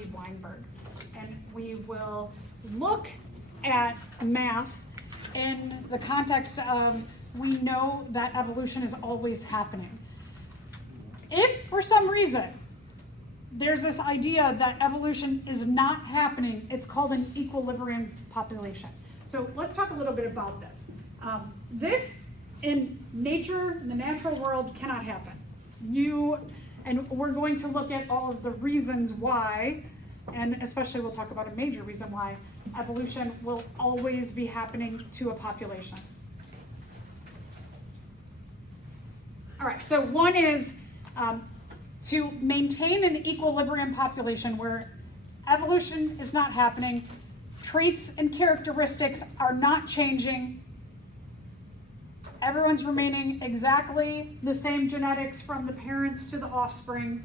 Hardy Weinberg. And we will look at math in the context of we know that evolution is always happening. If for some reason there's this idea that evolution is not happening, it's called an equilibrium population. So let's talk a little bit about this. This in nature, in the natural world, cannot happen. And we're going to look at all of the reasons why, and especially we'll talk about a major reason why evolution will always be happening to a population. All right, so one is to maintain an equilibrium population where evolution is not happening, traits and characteristics are not changing, everyone's remaining exactly the same genetics from the parents to the offspring.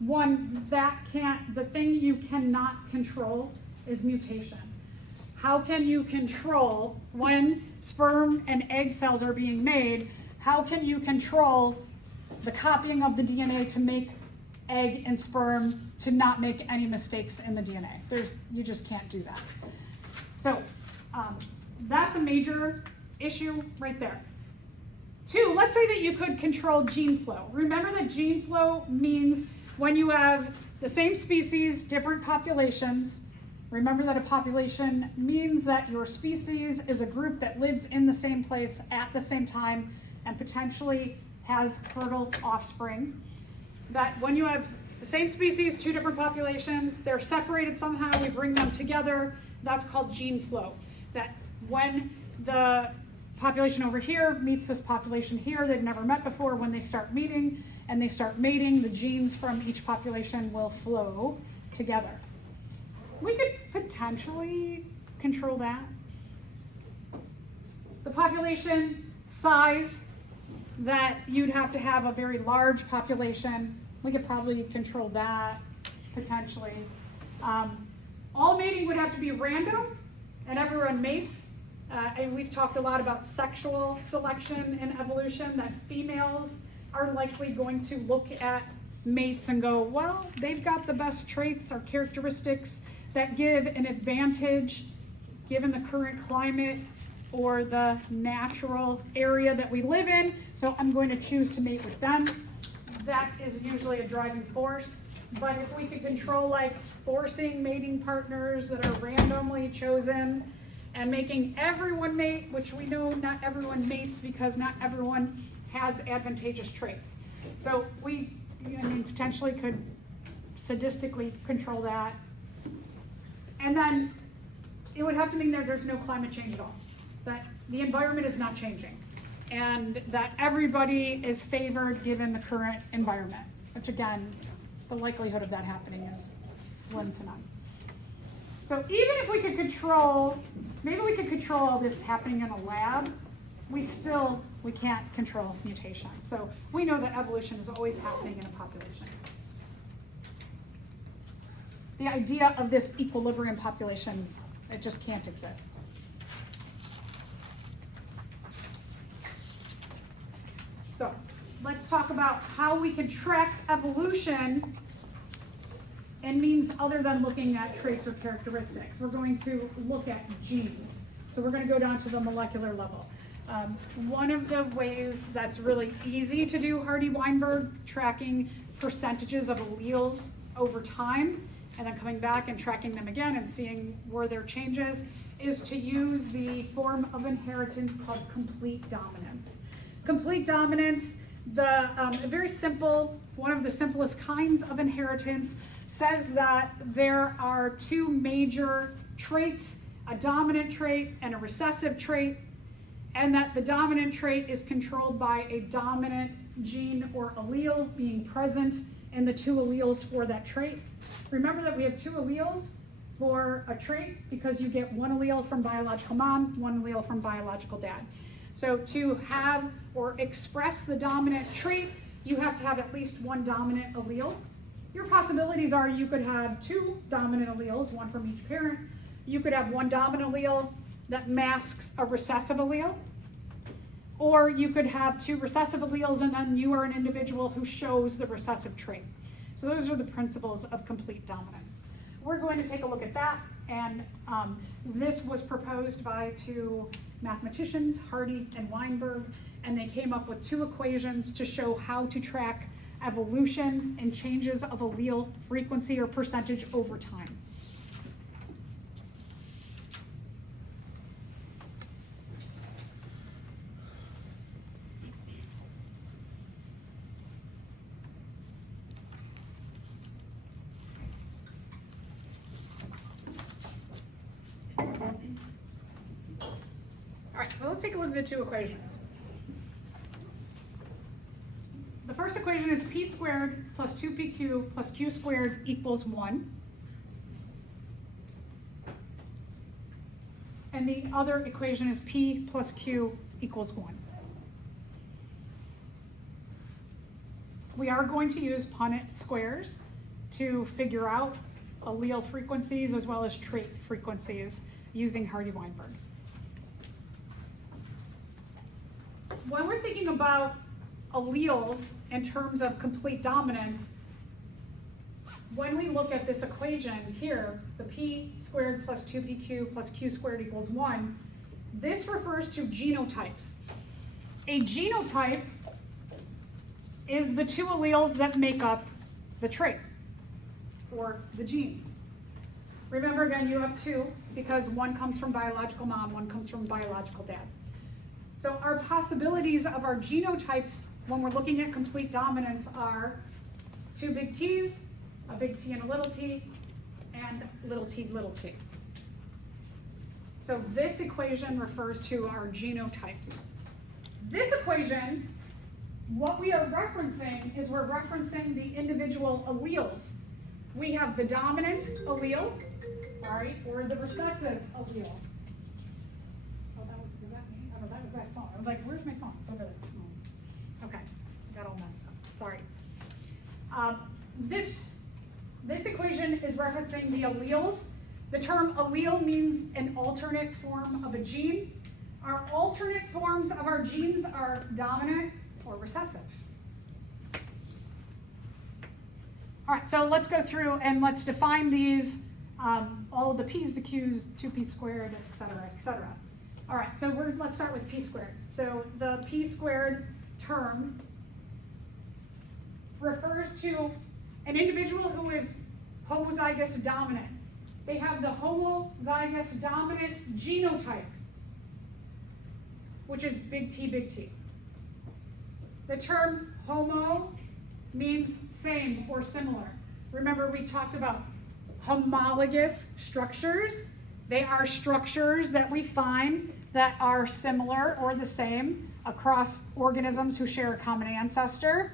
The thing you cannot control is mutation. How can you control when sperm and egg cells are being made? How can you control the copying of the DNA to make egg and sperm to not make any mistakes in the DNA? You just can't do that. So that's a major issue right there. Two, let's say that you could control gene flow. Remember that gene flow means when you have the same species, different populations. Remember that a population means that your species is a group that lives in the same place at the same time and potentially has fertile offspring. That when you have the same species, two different populations, they're separated somehow, we bring them together, that's called gene flow. That when the population over here meets this population here, they've never met before, when they start meeting and they start mating, the genes from each population will flow together. We could potentially control that. The population size, that you'd have to have a very large population. We could probably control that, potentially. All mating would have to be random, and everyone mates. And we've talked a lot about sexual selection in evolution, that females are likely going to look at mates and go, well, they've got the best traits or characteristics that give an advantage given the current climate or the natural area that we live in, so I'm going to choose to mate with them. That is usually a driving force. But if we could control like forcing mating partners that are randomly chosen and making everyone mate, which we know not everyone mates because not everyone has advantageous traits. So we potentially could sadistically control that. And then it would have to mean that there's no climate change at all. That the environment is not changing and that everybody is favored given the current environment, which again, the likelihood of that happening is slim to none. So even if we could control, maybe we could control all this happening in a lab, we can't control mutation. So we know that evolution is always happening in a population. The idea of this equilibrium population, it just can't exist. So let's talk about how we can track evolution in means other than looking at traits or characteristics. We're going to look at genes. So we're going to go down to the molecular level. One of the ways that's really easy to do Hardy-Weinberg, tracking percentages of alleles over time, and then coming back and tracking them again and seeing where there are changes, is to use the form of inheritance called complete dominance. Complete dominance, very simple, one of the simplest kinds of inheritance, says that there are two major traits, a dominant trait and a recessive trait, and that the dominant trait is controlled by a dominant gene or allele being present in the two alleles for that trait. Remember that we have two alleles for a trait because you get one allele from biological mom, one allele from biological dad. So to have or express the dominant trait, you have to have at least one dominant allele. Your possibilities are you could have two dominant alleles, one from each parent. You could have one dominant allele that masks a recessive allele. Or you could have two recessive alleles and then you are an individual who shows the recessive trait. So those are the principles of complete dominance. We're going to take a look at that, and this was proposed by two mathematicians, Hardy and Weinberg, and they came up with two equations to show how to track evolution and changes of allele frequency or percentage over time. All right, so let's take a look at the two equations. The first equation is p squared plus 2pq plus q squared equals 1. And the other equation is p plus q equals 1. We are going to use Punnett squares to figure out allele frequencies as well as trait frequencies using Hardy-Weinberg. When we're thinking about alleles in terms of complete dominance, when we look at this equation here, the p squared plus 2pq plus q squared equals 1, this refers to genotypes. A genotype is the two alleles that make up the trait or the gene. Remember again, you have two because one comes from biological mom, one comes from biological dad. So our possibilities of our genotypes when we're looking at complete dominance are two big T's, a big T and a little t, and little t, little t. So this equation refers to our genotypes. This equation, what we are referencing is we're referencing the individual alleles. We have the dominant allele, or the recessive allele. That was that phone. I was like, where's my phone? It's over there. Oh. Okay, got all messed up. Sorry. This equation is referencing the alleles. The term allele means an alternate form of a gene. Our alternate forms of our genes are dominant or recessive. All right, so let's go through and let's define these, all of the p's, the q's, 2p squared, et cetera, et cetera. All right, so let's start with p squared. So the p squared term refers to an individual who is homozygous dominant. They have the homozygous dominant genotype, which is big T, big T. The term homo means same or similar. Remember, we talked about homologous structures. They are structures that we find that are similar or the same across organisms who share a common ancestor.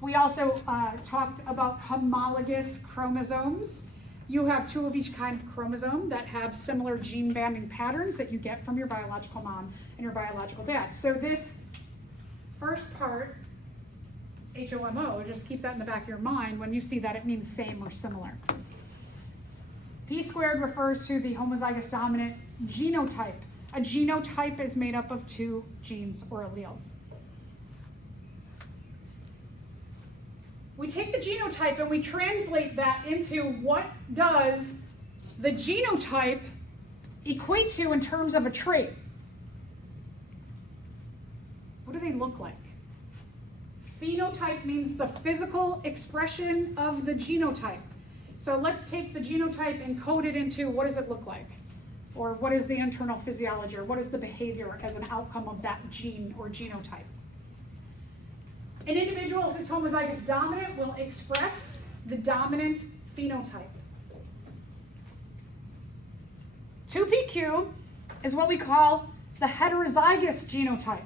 We also talked about homologous chromosomes. You have two of each kind of chromosome that have similar gene banding patterns that you get from your biological mom and your biological dad. So this first part, HOMO, just keep that in the back of your mind. When you see that, it means same or similar. P squared refers to the homozygous dominant genotype. A genotype is made up of two genes or alleles. We take the genotype and we translate that into what does the genotype equate to in terms of a trait. What do they look like? Phenotype means the physical expression of the genotype. So let's take the genotype and code it into what does it look like? Or what is the internal physiology, or what is the behavior as an outcome of that gene or genotype? An individual who's homozygous dominant will express the dominant phenotype. 2pq is what we call the heterozygous genotype.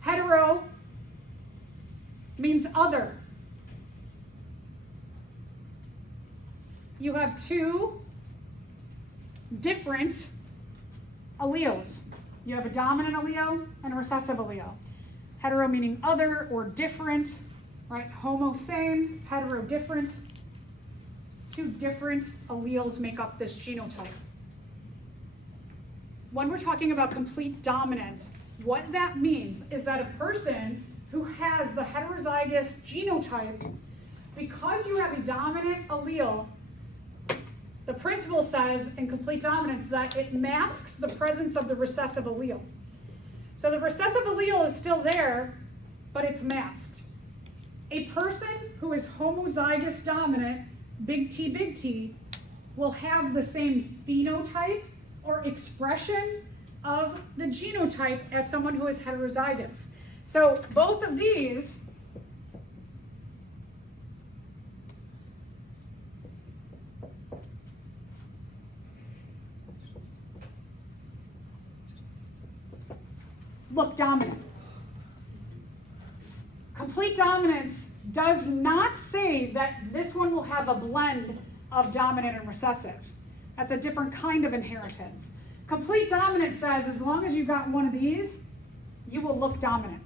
Hetero means other. You have two different alleles. You have a dominant allele and a recessive allele. Hetero meaning other or different, right? Homo same, hetero different. Two different alleles make up this genotype. When we're talking about complete dominance, what that means is that a person who has the heterozygous genotype, because you have a dominant allele, the principle says in complete dominance that it masks the presence of the recessive allele. So the recessive allele is still there, but it's masked. A person who is homozygous dominant, big T, will have the same phenotype or expression of the genotype as someone who is heterozygous. So both of these look dominant. Complete dominance does not say that this one will have a blend of dominant and recessive. That's a different kind of inheritance. Complete dominance says as long as you got one of these, you will look dominant.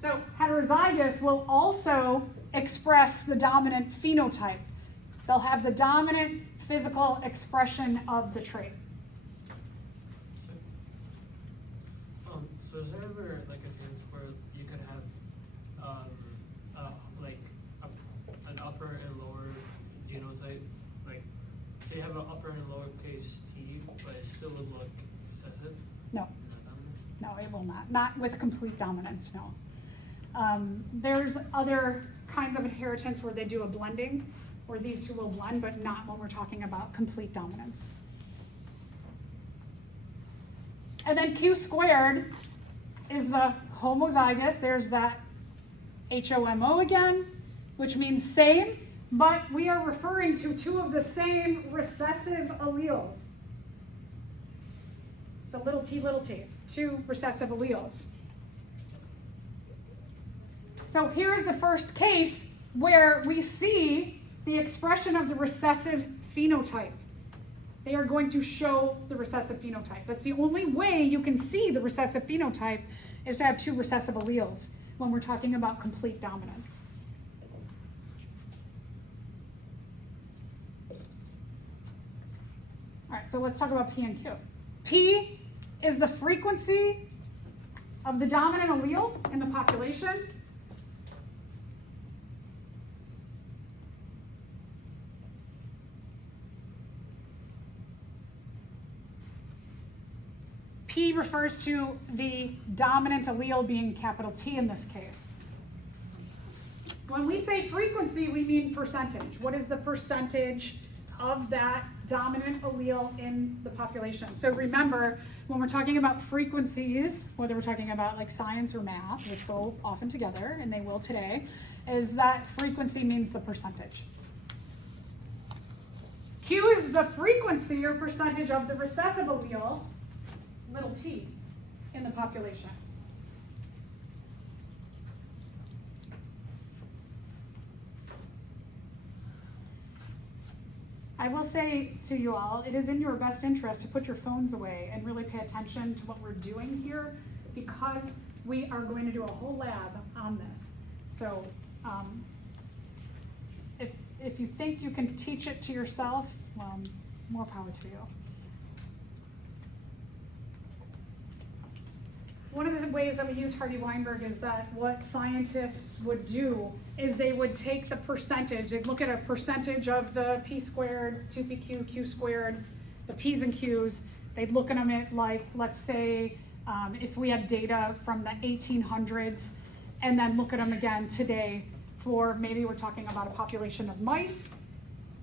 So heterozygous will also express the dominant phenotype. They'll have the dominant physical expression of the trait. So is there ever like a case where you could have an upper and lower genotype? Like, say you have an upper and lower case T, but it still would look recessive? No. No, it will not. Not with complete dominance, no. There's other kinds of inheritance where they do a blending, where these two will blend, but not when we're talking about complete dominance. And then Q squared is the homozygous. There's that HOMO again, which means same, but we are referring to two of the same recessive alleles. The little t, two recessive alleles. So here's the first case where we see the expression of the recessive phenotype. They are going to show the recessive phenotype. That's the only way you can see the recessive phenotype, is to have two recessive alleles when we're talking about complete dominance. All right, so let's talk about P and Q. P is the frequency of the dominant allele in the population. P refers to the dominant allele being capital T in this case. When we say frequency, we mean percentage. What is the percentage of that dominant allele in the population? So remember, when we're talking about frequencies, whether we're talking about like science or math, which go often together, and they will today, is that frequency means the percentage. Q is the frequency or percentage of the recessive allele, little t, in the population. I will say to you all, it is in your best interest to put your phones away and really pay attention to what we're doing here, because we are going to do a whole lab on this. So if you think you can teach it to yourself, well, more power to you. One of the ways that we use Hardy-Weinberg is that what scientists would do is they would take the percentage, they'd look at a percentage of the P squared, 2PQ, Q squared, the P's and Q's, they'd look at them at like, let's say, if we had data from the 1800s, and then look at them again today for maybe we're talking about a population of mice,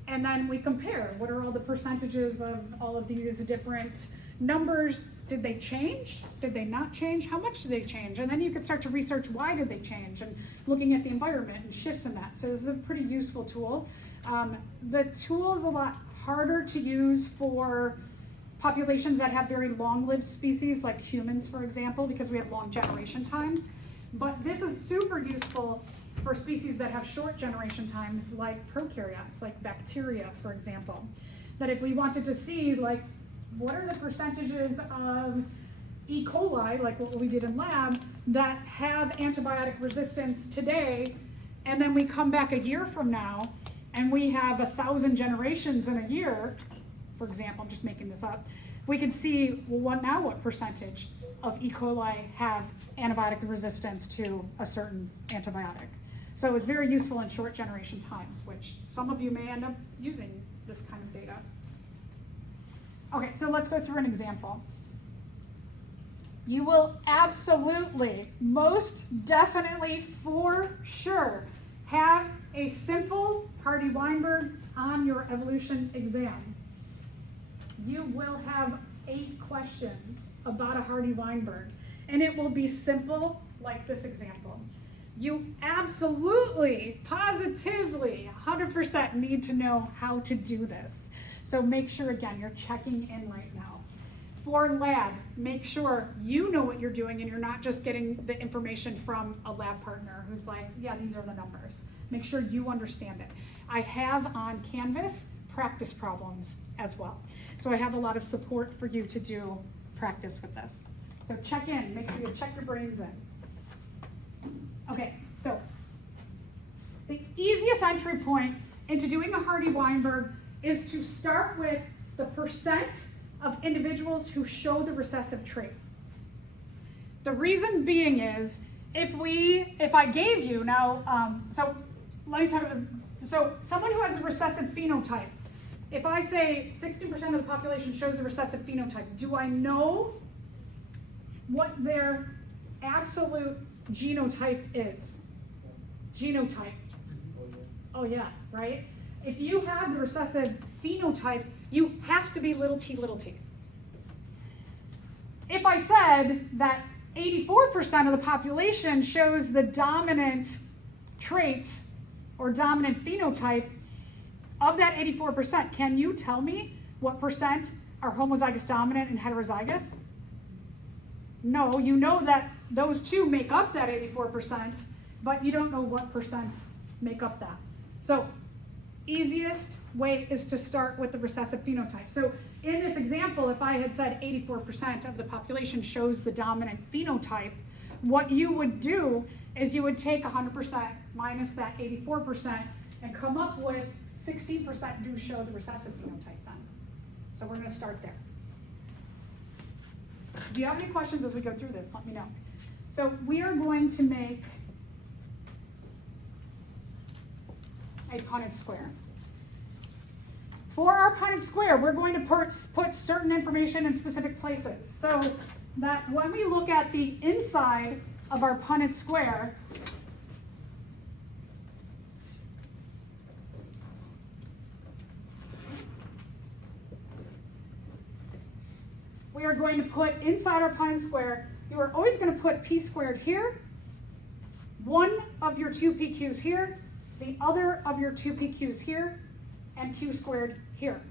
and then we compare, what are all the percentages of all of these different numbers? Did they change? Did they not change? How much did they change? And then you could start to research why did they change and looking at the environment and shifts in that. So this is a pretty useful tool. The tool's a lot harder to use for populations that have very long-lived species like humans, for example, because we have long generation times. But this is super useful for species that have short generation times like prokaryotes, like bacteria, for example. That if we wanted to see like what are the percentages of E. coli, like what we did in lab, that have antibiotic resistance today, and then we come back a year from now, and we have 1,000 generations in a year, for example, I'm just making this up, we can see, well, what percentage? of E. coli have antibiotic resistance to a certain antibiotic. So it's very useful in short generation times, which some of you may end up using this kind of data. Okay, so let's go through an example. You will absolutely, most definitely, for sure, have a simple Hardy-Weinberg on your evolution exam. You will have 8 questions about a Hardy-Weinberg, and it will be simple like this example. You absolutely, positively, 100% need to know how to do this. So make sure, again, you're checking in right now. For lab, make sure you know what you're doing and you're not just getting the information from a lab partner who's like, yeah, these are the numbers. Make sure you understand it. I have on Canvas practice problems as well. So I have a lot of support for you to do practice with this. So check in, make sure you check your brains in. Okay, so the easiest entry point into doing a Hardy-Weinberg is to start with the percent of individuals who show the recessive trait. The reason being is, if I gave you now, so let me talk about, so someone who has a recessive phenotype, if I say 60% of the population shows the recessive phenotype, do I know what their absolute genotype is? Genotype. Oh yeah, right? If you have the recessive phenotype, you have to be little t, little t. If I said that 84% of the population shows the dominant trait or dominant phenotype, of that 84%, can you tell me what percent are homozygous dominant and heterozygous? No, you know that those two make up that 84%, but you don't know what percents make up that. So easiest way is to start with the recessive phenotype. So in this example, if I had said 84% of the population shows the dominant phenotype, what you would do is you would take 100% minus that 84% and come up with 16% do show the recessive phenotype then. So we're going to start there. Do you have any questions as we go through this? Let me know. So we are going to make a Punnett square. For our Punnett square, we're going to put certain information in specific places. So that when we look at the inside of our Punnett square, we are going to put inside our Punnett square, you are always going to put p squared here, one of your 2 PQs here, the other of your 2 PQs here, and q squared here,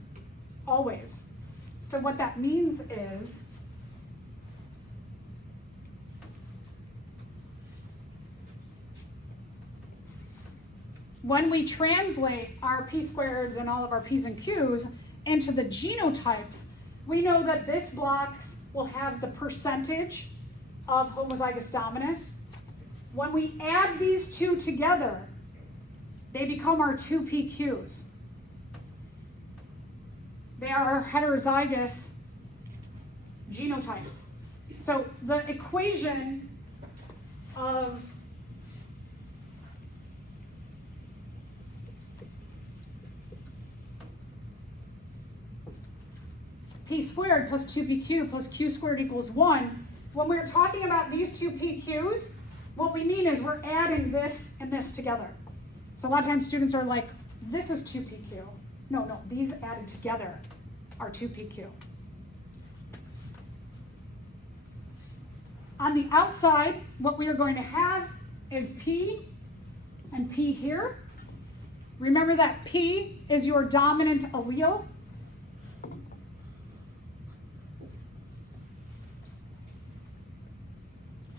always. So what that means is, when we translate our p squareds and all of our p's and q's into the genotypes, we know that this block will have the percentage of homozygous dominant. When we add these two together, they become our 2 PQs. They are our heterozygous genotypes. So the equation of p squared plus 2pq plus q squared equals 1. When we're talking about these 2 PQs, what we mean is we're adding this and this together. So a lot of times students are like, this is 2 PQ. No, these added together are 2 PQ. On the outside, what we are going to have is P and P here. Remember that P is your dominant allele.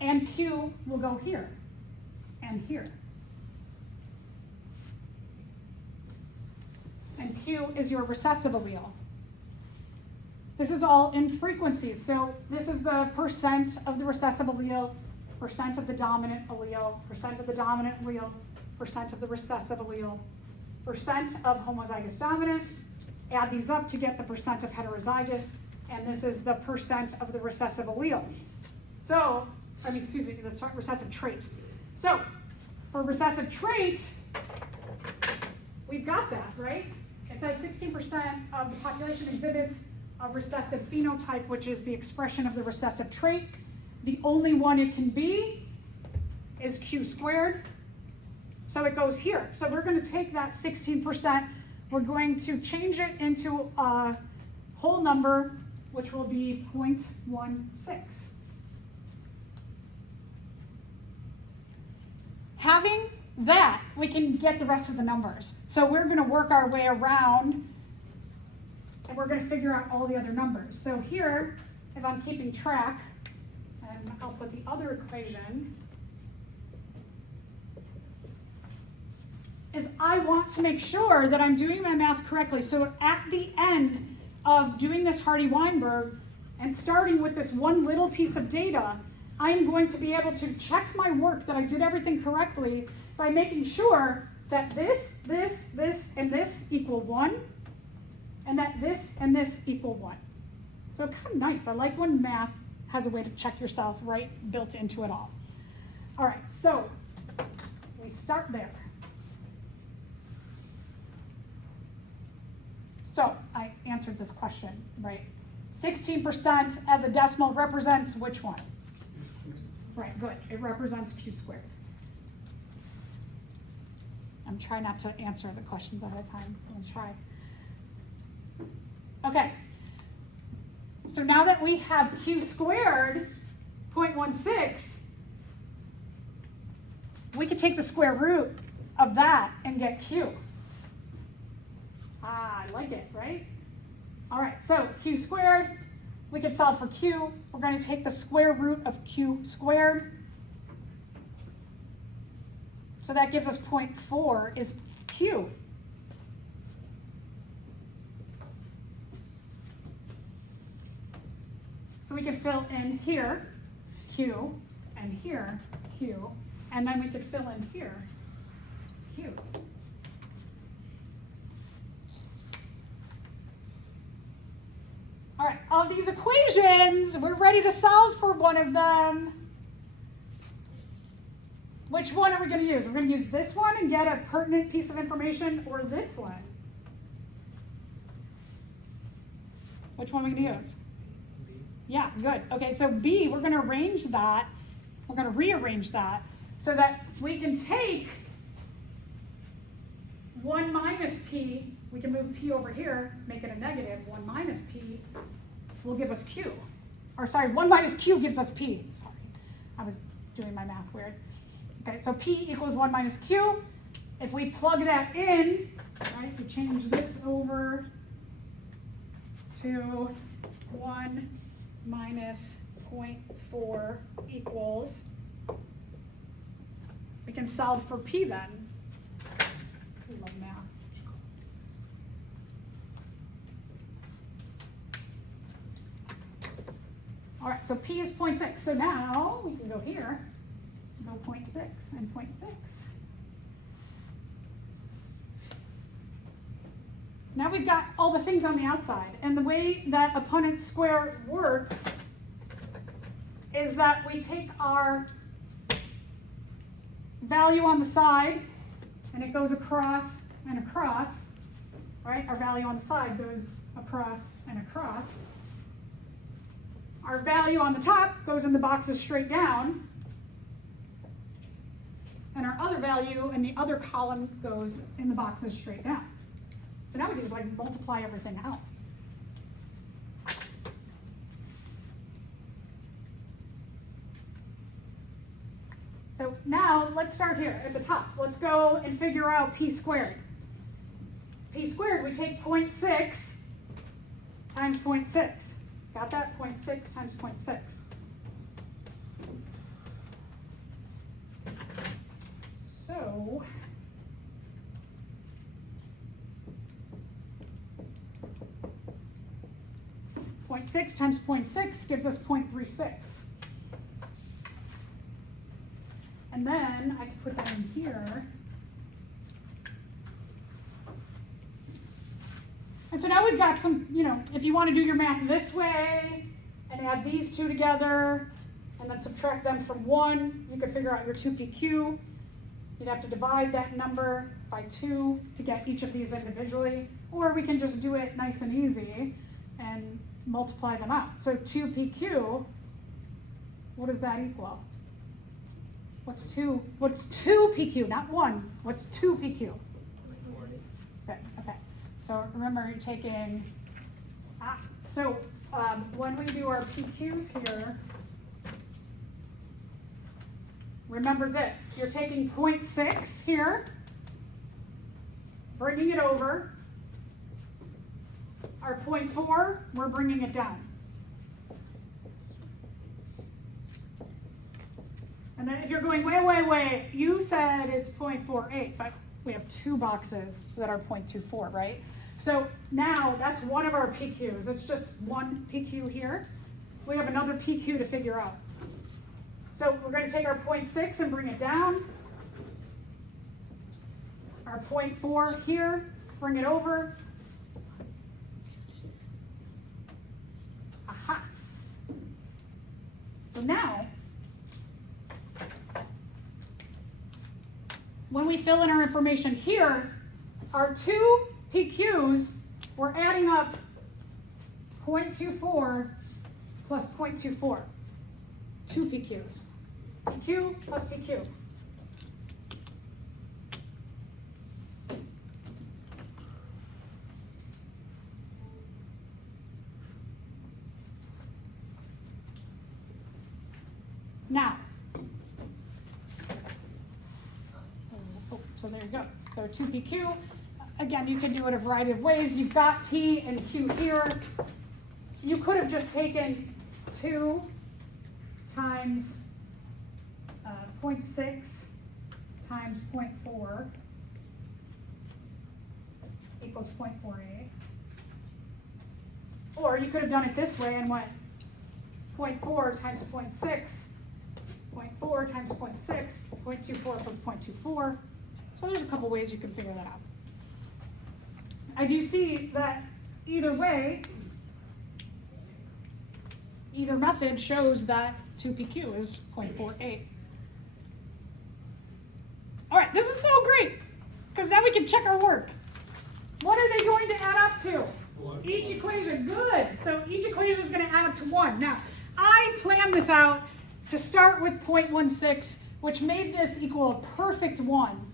And Q will go here and here. And Q is your recessive allele. This is all in frequencies. So this is the percent of the recessive allele, percent of the dominant allele, percent of the dominant allele, percent of the recessive allele, percent of homozygous dominant. Add these up to get the percent of heterozygous, and this is the percent of the recessive allele. So, excuse me, the recessive trait. So, for recessive trait, we've got that, right? It says 16% of the population exhibits a recessive phenotype, which is the expression of the recessive trait. The only one it can be is Q squared. So it goes here. So we're going to take that 16%, we're going to change it into a whole number, which will be 0.16. Having that, we can get the rest of the numbers. So we're going to work our way around, and we're going to figure out all the other numbers. So here, if I'm keeping track, and I'll put the other equation, is I want to make sure that I'm doing my math correctly. So at the end of doing this Hardy-Weinberg and starting with this one little piece of data, I'm going to be able to check my work that I did everything correctly by making sure that this, and this equal 1, and that this and this equal 1. So it's kind of nice. I like when math has a way to check yourself right built into it all. All right, so we start there. So I answered this question, right? 16% as a decimal represents which one? Right, good. It represents Q squared. I'm trying not to answer the questions ahead of time. I'll try. Okay. So now that we have Q squared, 0.16, we could take the square root of that and get Q. Ah, I like it, right? All right, so Q squared, we can solve for Q. We're going to take the square root of Q squared. So that gives us 0.4 is Q. So we can fill in here, Q, and here, Q, and then we could fill in here, Q. All right, of these equations, we're ready to solve for one of them. Which one are we going to use? We're going to use this one and get a pertinent piece of information, or this one? Which one are we going to use? B. Yeah, good. Okay, so B, we're going to arrange that. We're going to rearrange that so that we can take 1 minus P. We can move P over here, make it a negative. 1 minus P will give us Q. Or sorry, 1 minus Q gives us P. Sorry, I was doing my math weird. Okay, so P equals 1 minus Q. If we plug that in, right, we change this over to 1 minus 0.4 equals, we can solve for P then. We love math. All right, so P is 0.6. So now we can go here, go 0.6 and 0.6. Now we've got all the things on the outside. And the way that a Punnett square works is that we take our value on the side and it goes across and across, right? Our value on the side goes across and across. Our value on the top goes in the boxes straight down. And our other value in the other column goes in the boxes straight down. So now we can just like multiply everything out. So now let's start here at the top. Let's go and figure out P squared. P squared, we take 0.6 times 0.6. Got that? 0.6 times 0.6. So, .6 times 0.6 gives us 0.36. And then I can put that in here. And so now we've got some, if you want to do your math this way and add these two together, and then subtract them from 1, you could figure out your 2PQ. You'd have to divide that number by 2 to get each of these individually, or we can just do it nice and easy and multiply them out. So 2PQ, what does that equal? What's 2PQ, not 1, what's 2PQ? Like 40. Okay, so remember you're taking, when we do our PQs here, remember this, you're taking 0.6 here, bringing it over. Our 0.4, we're bringing it down. And then if you're going way, you said it's 0.48, but we have 2 boxes that are 0.24, right? So now that's one of our PQs. It's just one PQ here. We have another PQ to figure out. So we're going to take our 0.6 and bring it down. Our 0.4 here, bring it over. Aha. So now, when we fill in our information here, our 2 PQs, we're adding up 0.24 plus 0.24. 2 PQs. PQ plus PQ. Now, so there you go. So 2PQ. Again, you can do it a variety of ways. You've got P and Q here. You could have just taken 2 times 0.6 times 0.4 equals 0.48. Or you could have done it this way and went 0.4 times 0.6, 0.4 times 0.6, 0.24 plus 0.24. So there's a couple ways you can figure that out. I do see that either way, either method shows that 2PQ is 0.48. All right, this is so great, because now we can check our work. What are they going to add up to? 1. Each equation, good. So each equation is going to add up to 1. Now, I planned this out to start with 0.16, which made this equal a perfect 1.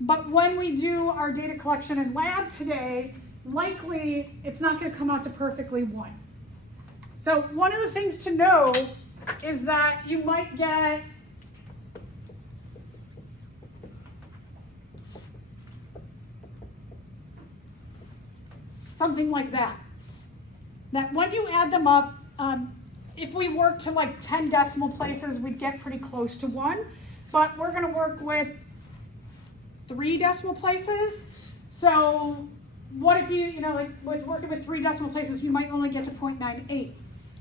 But when we do our data collection in lab today, likely it's not going to come out to perfectly 1. So one of the things to know is that you might get something like that. That when you add them up, if we work to like 10 decimal places, we'd get pretty close to 1. But we're going to work with 3 decimal places. So what if you like with working with 3 decimal places, you might only get to 0.98.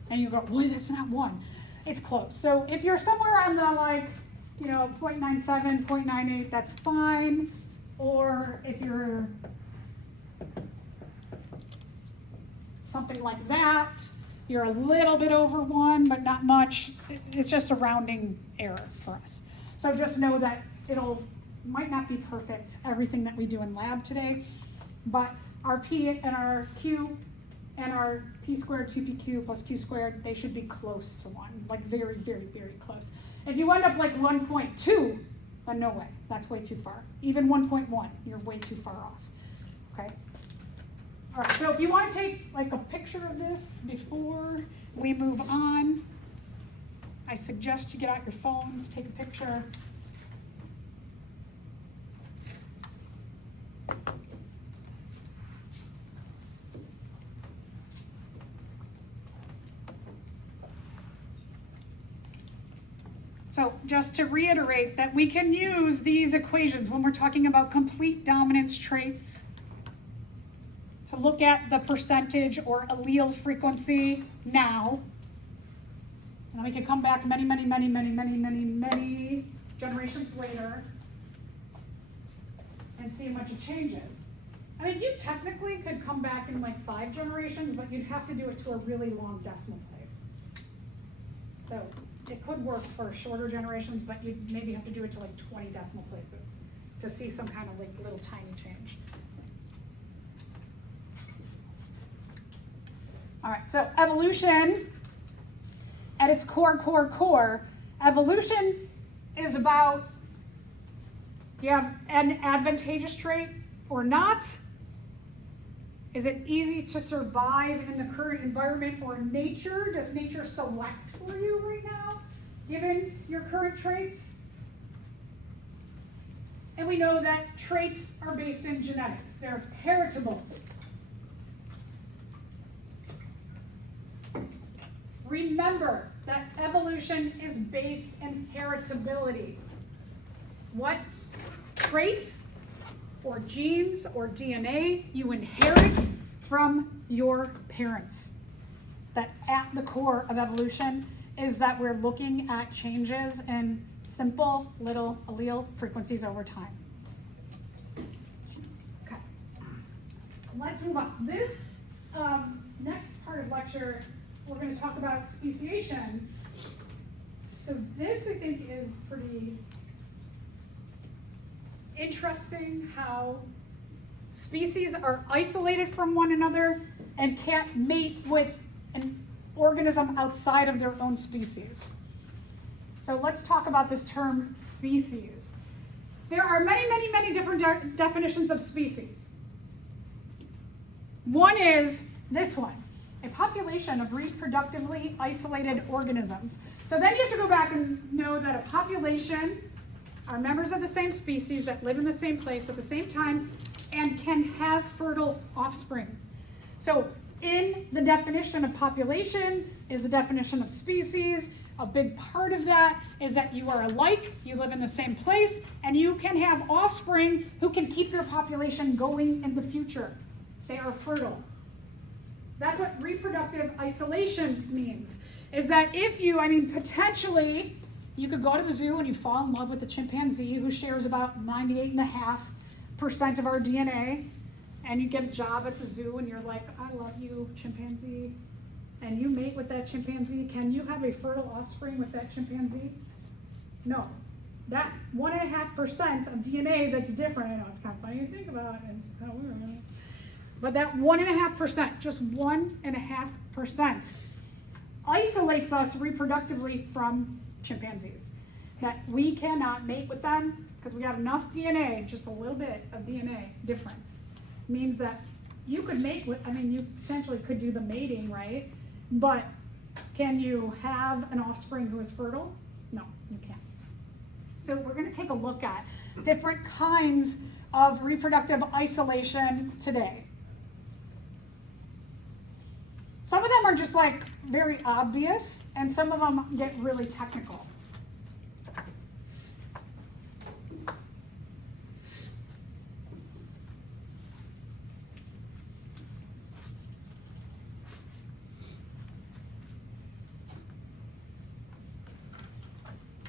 And you go, boy, that's not 1. It's close. So if you're somewhere on the 0.97, 0.98, that's fine. Or if you're something like that, you're a little bit over 1, but not much. It's just a rounding error for us. So just know that might not be perfect, everything that we do in lab today, but our P and our Q and our P squared 2PQ plus Q squared, they should be close to 1, like very, very, very close. If you end up like 1.2, then no way, that's way too far. Even 1.1, you're way too far off, okay? All right, so if you want to take like a picture of this before we move on, I suggest you get out your phones, take a picture. So just to reiterate that we can use these equations when we're talking about complete dominance traits to look at the percentage or allele frequency now. And then we can come back many generations later and see how much it changes. I mean, you technically could come back in like 5 generations, but you'd have to do it to a really long decimal place. So it could work for shorter generations, but you maybe have to do it to like 20 decimal places to see some kind of like little tiny change. All right, so evolution at its core, evolution is about, do you have an advantageous trait or not? Is it easy to survive in the current environment or nature? Does nature select for you right now, given your current traits? And we know that traits are based in genetics. They're heritable. Remember that evolution is based in heritability. What traits or genes or DNA you inherit from your parents. That at the core of evolution is that we're looking at changes in simple little allele frequencies over time. Okay, let's move on. This next part of lecture, we're going to talk about speciation. So this, I think, is pretty interesting, how species are isolated from one another and can't mate with an organism outside of their own species. So let's talk about this term species. There are many different definitions of species. One is this one: a population of reproductively isolated organisms. So then you have to go back and know that a population are members of the same species that live in the same place at the same time and can have fertile offspring. So in the definition of population is the definition of species. A big part of that is that you are alike, you live in the same place, and you can have offspring who can keep your population going in the future. They are fertile. That's what reproductive isolation means, is that if you, potentially, you could go to the zoo and you fall in love with a chimpanzee who shares about 98.5% of our DNA, and you get a job at the zoo and you're like, I love you, chimpanzee, and you mate with that chimpanzee. Can you have a fertile offspring with that chimpanzee? No. That 1.5% of DNA that's different, I know it's kind of funny to think about, and kind of weird, but that 1.5%, just 1.5%, isolates us reproductively from chimpanzees. That we cannot mate with them because we have enough DNA, just a little bit of DNA difference. Means that you could mate with, you potentially could do the mating, right? But can you have an offspring who is fertile? No, you can't. So we're going to take a look at different kinds of reproductive isolation today. Some of them are just like very obvious, and some of them get really technical.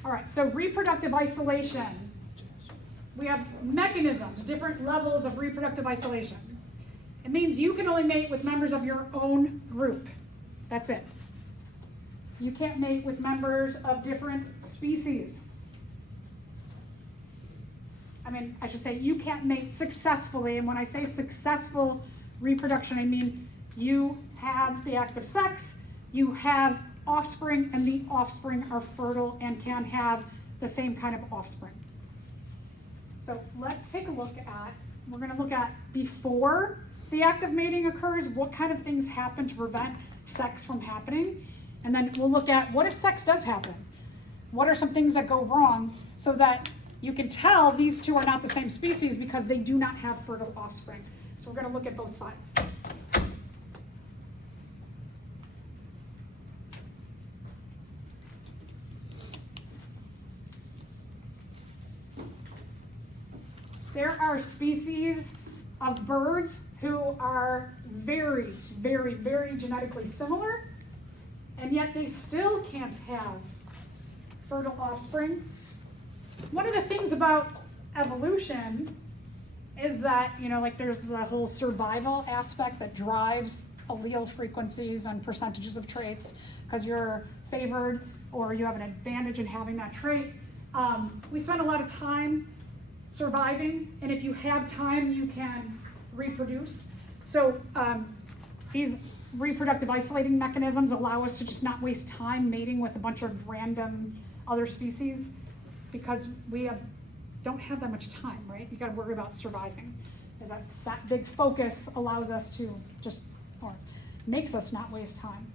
All right, so reproductive isolation. We have mechanisms, different levels of reproductive isolation. It means you can only mate with members of your own group. That's it. You can't mate with members of different species. I should say you can't mate successfully, and when I say successful reproduction, I mean you have the act of sex, you have offspring, and the offspring are fertile and can have the same kind of offspring. So let's take a look at, we're going to look at before the act of mating occurs, what kind of things happen to prevent sex from happening, and then we'll look at what if sex does happen? What are some things that go wrong so that you can tell these two are not the same species because they do not have fertile offspring. So we're going to look at both sides. There are species of birds who are very genetically similar, and yet they still can't have fertile offspring. One of the things about evolution is that, there's the whole survival aspect that drives allele frequencies and percentages of traits, because you're favored or you have an advantage in having that trait. We spend a lot of time surviving, and if you have time, you can reproduce. So these reproductive isolating mechanisms allow us to just not waste time mating with a bunch of random other species, because we don't have that much time, right? You gotta worry about surviving. Is that big focus allows us to just, or makes us not waste time.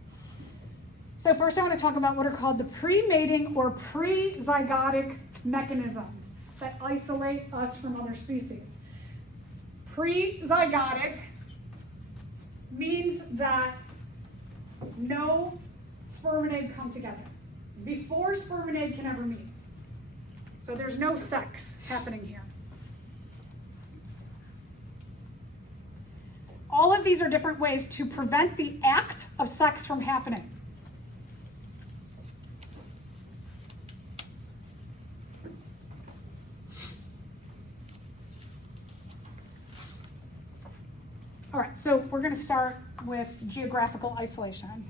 So first I want to talk about what are called the pre-mating or pre-zygotic mechanisms that isolate us from other species. Pre-zygotic means that no sperm and egg come together. It's before sperm and egg can ever meet. So there's no sex happening here. All of these are different ways to prevent the act of sex from happening. All right, so we're going to start with geographical isolation.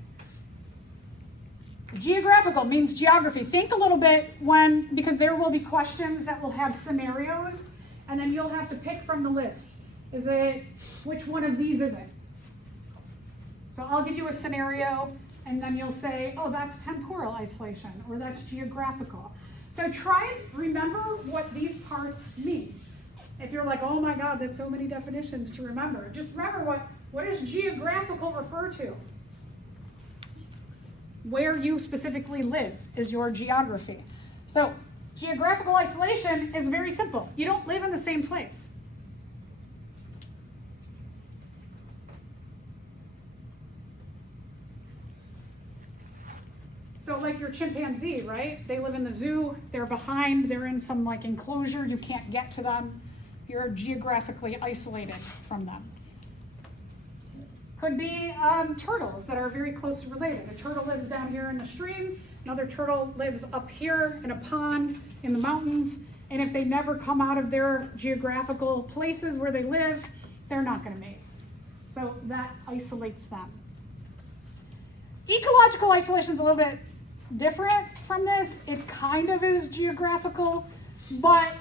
Geographical means geography. Think a little bit because there will be questions that will have scenarios, and then you'll have to pick from the list. Which one of these is it? So I'll give you a scenario, and then you'll say, oh, that's temporal isolation, or that's geographical. So try and remember what these parts mean. If you're like, oh my God, that's so many definitions to remember, just remember what does geographical refer to? Where you specifically live is your geography. So geographical isolation is very simple. You don't live in the same place. So like your chimpanzee, right? They live in the zoo, they're in some like enclosure, you can't get to them. You're geographically isolated from them. Could be turtles that are very closely related. A turtle lives down here in the stream, another turtle lives up here in a pond in the mountains, and if they never come out of their geographical places where they live, they're not going to mate. So that isolates them. Ecological isolation is a little bit different from this. It kind of is geographical, but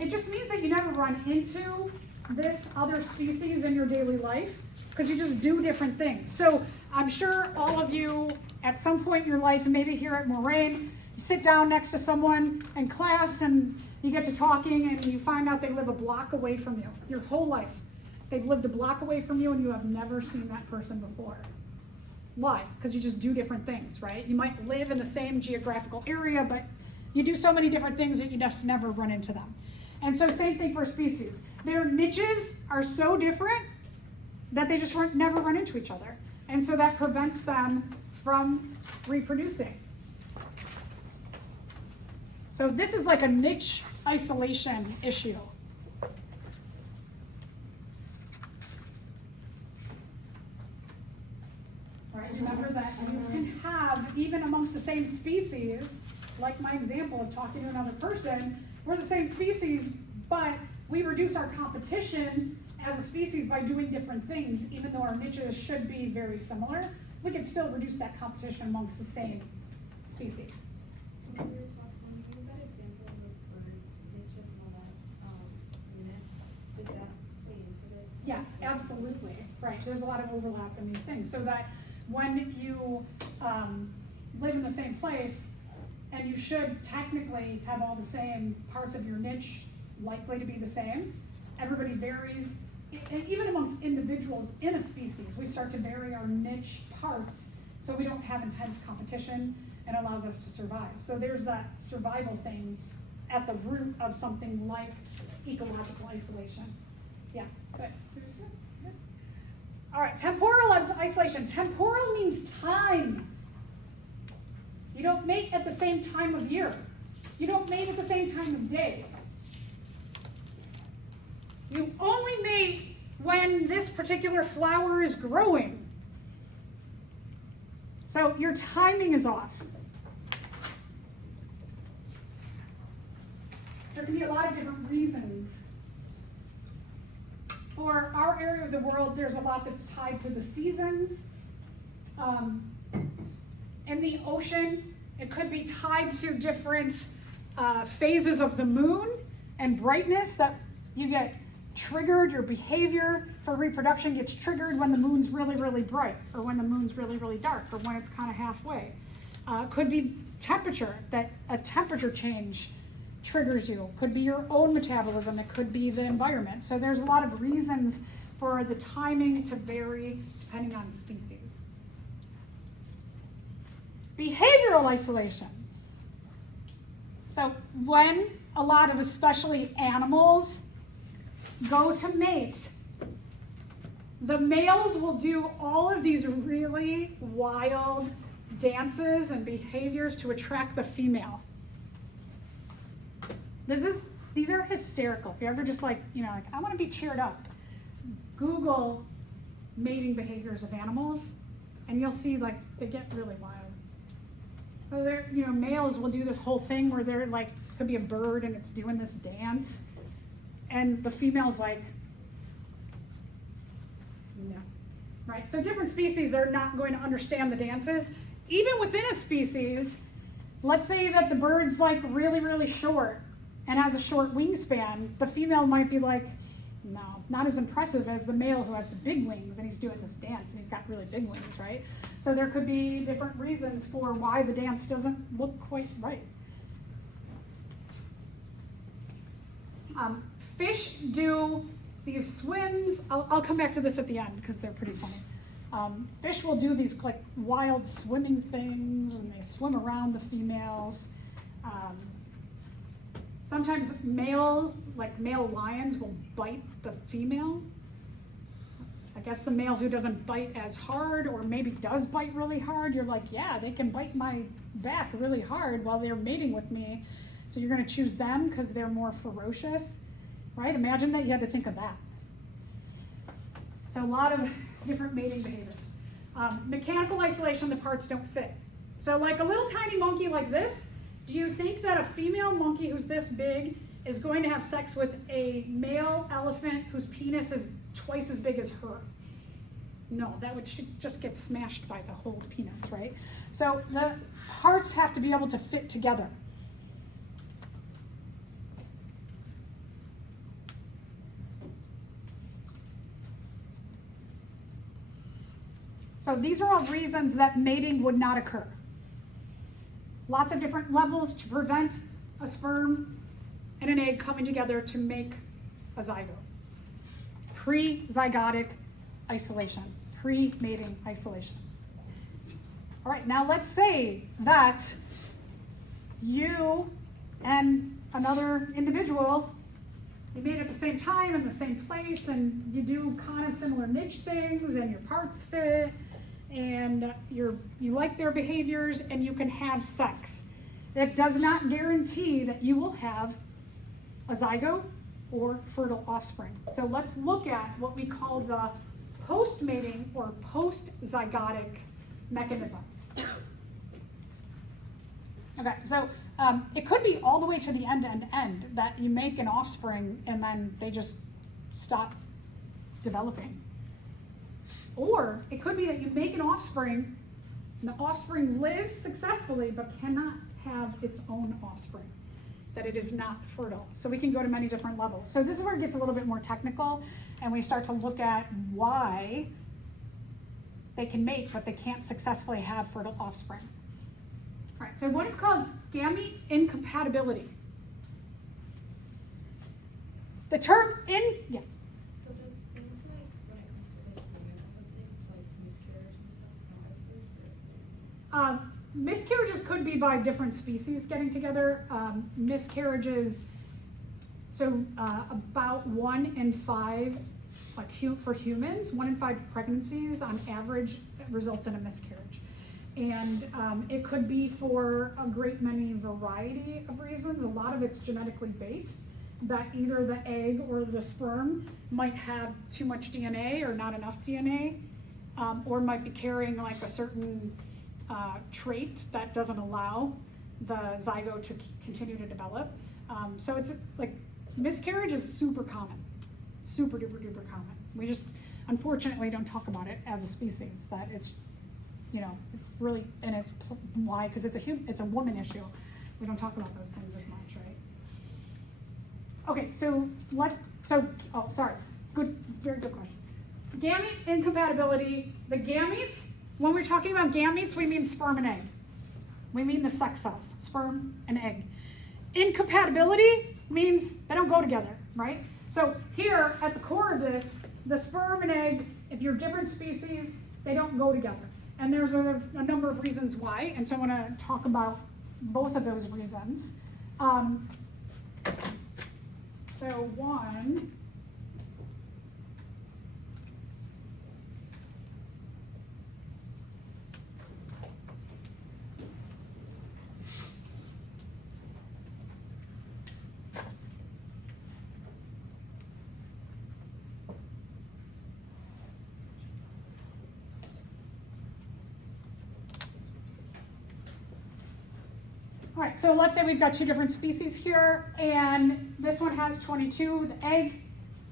it just means that you never run into this other species in your daily life, because you just do different things. So I'm sure all of you at some point in your life, and maybe here at Moraine, sit down next to someone in class and you get to talking and you find out they live a block away from you. Your whole life, they've lived a block away from you and you have never seen that person before. Why? Because you just do different things, right? You might live in the same geographical area, but you do so many different things that you just never run into them. And so same thing for species. Their niches are so different that they just never run into each other. And so that prevents them from reproducing. So this is like a niche isolation issue. Right, remember that you can have, even amongst the same species, like my example of talking to another person, we're the same species, but we reduce our competition as a species by doing different things, even though our niches should be very similar. We can still reduce that competition amongst the same species. When you use that example of birds, niches and all that unit, does that play into this? Yes, absolutely. Right, there's a lot of overlap in these things. So that when you live in the same place, and you should technically have all the same parts of your niche likely to be the same, everybody varies. And even amongst individuals in a species, we start to vary our niche parts so we don't have intense competition and allows us to survive. So there's that survival thing at the root of something like ecological isolation. Yeah, good. All right, temporal isolation. Temporal means time. You don't mate at the same time of year. You don't mate at the same time of day. You only mate when this particular flower is growing. So your timing is off. There can be a lot of different reasons. For our area of the world, there's a lot that's tied to the seasons. In the ocean, It could be tied to different phases of the moon and brightness that you get triggered. Your behavior for reproduction gets triggered when the moon's really, really bright, or when the moon's really, really dark, or when it's kind of halfway. Could be temperature, that a temperature change triggers you. Could be your own metabolism. It could be the environment. So there's a lot of reasons for the timing to vary depending on species. Behavioral isolation. So when a lot of especially animals go to mate, the males will do all of these really wild dances and behaviors to attract the female. These are hysterical. If you're ever just like, I want to be cheered up, Google mating behaviors of animals, and you'll see like they get really wild. So they're, males will do this whole thing where they're like, it could be a bird and it's doing this dance, and the female's like, no, right? So different species are not going to understand the dances. Even within a species, let's say that the bird's like really, really short and has a short wingspan, the female might be like, no, not as impressive as the male who has the big wings and he's doing this dance and he's got really big wings, right? So there could be different reasons for why the dance doesn't look quite right. Fish do these swims. I'll come back to this at the end because they're pretty funny. Fish will do these like wild swimming things, and they swim around the females. Sometimes male lions will bite the female. I guess the male who doesn't bite as hard, or maybe does bite really hard, you're like, yeah, they can bite my back really hard while they're mating with me. So you're gonna choose them because they're more ferocious, right? Imagine that you had to think of that. So a lot of different mating behaviors. Mechanical isolation, the parts don't fit. So like a little tiny monkey like this, do you think that a female monkey who's this big is going to have sex with a male elephant whose penis is twice as big as her? No, that would just get smashed by the whole penis, right? So the parts have to be able to fit together. So these are all reasons that mating would not occur. Lots of different levels to prevent a sperm and an egg coming together to make a zygote. Pre-zygotic isolation, pre-mating isolation. All right, now let's say that you and another individual, you mate at the same time in the same place, and you do kind of similar niche things, and your parts fit, and you like their behaviors, and you can have sex. That does not guarantee that you will have a zygote or fertile offspring. So let's look at what we call the post-mating or post-zygotic mechanisms. Okay, so it could be all the way to the end that you make an offspring and then they just stop developing. Or it could be that you make an offspring and the offspring lives successfully but cannot have its own offspring, that it is not fertile. So we can go to many different levels. So this is where it gets a little bit more technical, and we start to look at why they can mate but they can't successfully have fertile offspring. All right, so what is called gamete incompatibility. The term So does things like, when it comes to like medical things like miscarriage and stuff count as this? Or? Miscarriages could be by different species getting together. Miscarriages, so about 1 in 5, like for humans, 1 in 5 pregnancies on average results in a miscarriage. And it could be for a great many variety of reasons. A lot of it's genetically based, that either the egg or the sperm might have too much DNA or not enough DNA, or might be carrying like a certain trait that doesn't allow the zygote to continue to develop. So it's like miscarriage is super common, super duper duper common. We just unfortunately don't talk about it as a species, that it's it's really, and why? Because it's a woman issue. We don't talk about those things as much, right? Okay, so good, very good question. Gamete incompatibility, the gametes, when we're talking about gametes, we mean sperm and egg. We mean the sex cells, sperm and egg. Incompatibility means they don't go together, right? So here at the core of this, the sperm and egg, if you're different species, they don't go together. And there's a number of reasons why, and so I want to talk about both of those reasons. So one, all right, so let's say we've got two different species here, and this one has 22. The egg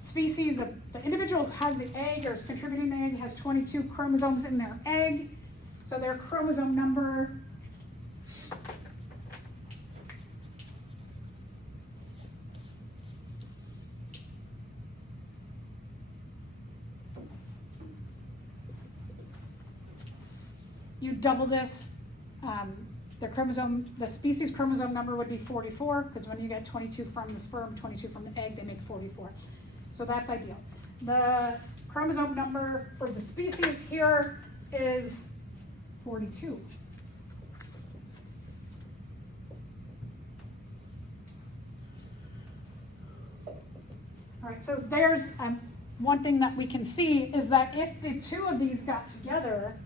species, the individual who has the egg or is contributing the egg has 22 chromosomes in their egg. So their chromosome number you double this. The species chromosome number would be 44, because when you get 22 from the sperm, 22 from the egg, they make 44. So that's ideal. The chromosome number for the species here is 42. All right, so there's one thing that we can see is that if the two of these got together,